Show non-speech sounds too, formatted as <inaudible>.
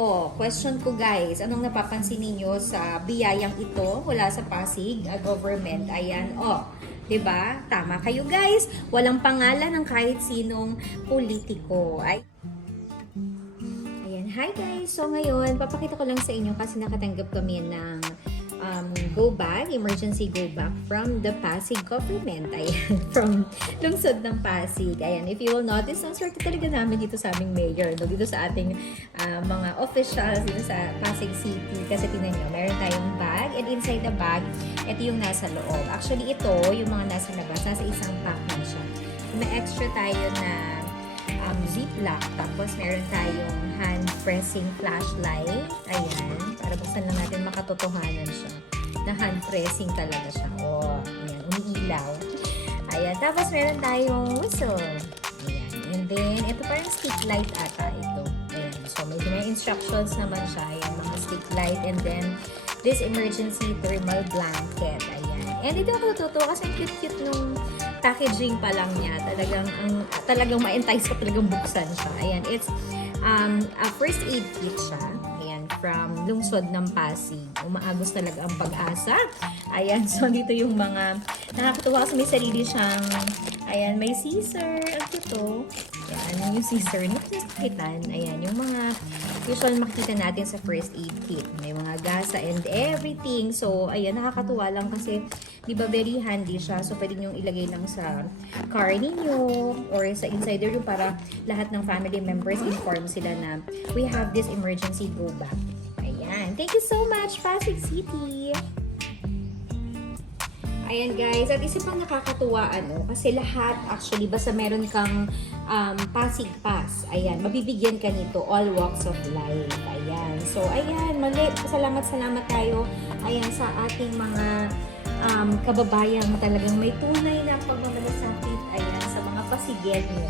Oh, question ko guys, anong napapansin ninyo sa biyayang ito mula sa Pasig uh, government? Ayan, oh, 'di ba? Tama kayo guys. Walang pangalan ng kahit sinong politiko. Ay Ayan, hi guys. So ngayon, papakita ko lang sa inyo kasi nakatanggap kami ng um, go bag, emergency go bag from the Pasig government. Ayan, <laughs> from lungsod ng Pasig. Ayan, if you will notice, ang swerte talaga namin dito sa aming mayor, no? dito sa ating ah, mga officials dito sa Pasig City. Kasi tinan nyo, meron tayong bag and inside the bag, ito yung nasa loob. Actually, ito, yung mga nasa labas, nasa isang pack lang siya. May extra tayo na um, ziplock. Tapos meron tayong hand pressing flashlight. Ayan. Para buksan lang natin makatotohanan siya. Na hand pressing talaga siya. O, ayan. Umiilaw. Ayan. Tapos meron tayong whistle. Ayan. And then, ito parang stick light ata ito. Ayan. So, may, may instructions naman siya. Ayan. Mga stick light. And then, this emergency thermal blanket. Ayan. And ito ako natutuwa kasi cute-cute nung packaging pa lang niya. Talagang, ang, talagang ma-entice ka talagang buksan siya. Ayan, it's um, a first aid kit siya. Ayan, from lungsod ng Pasig. Umaagos talaga ang pag-asa. Ayan, so dito yung mga, nakakatuwa kasi may sarili siyang, ayan, may scissor. Ang cute oh. Ayan, yung scissor. Nakikitan. Ayan, yung mga usual makikita natin sa first aid kit. May mga gasa and everything. So, ayan, nakakatuwa lang kasi, di ba, very handy siya. So, pwede nyo ilagay lang sa car ninyo or sa inside room para lahat ng family members inform sila na we have this emergency go back. Ayan. Thank you so much, Pasig City! Ayan guys, at isa pang nakakatuwa ano, kasi lahat actually basta meron kang um, Pasig Pass, ayan, mabibigyan ka nito all walks of life. Ayan. So ayan, mali, salamat salamat tayo ayan sa ating mga um, kababayan talagang may tunay na pagmamalasakit ayan sa mga Pasigenyo.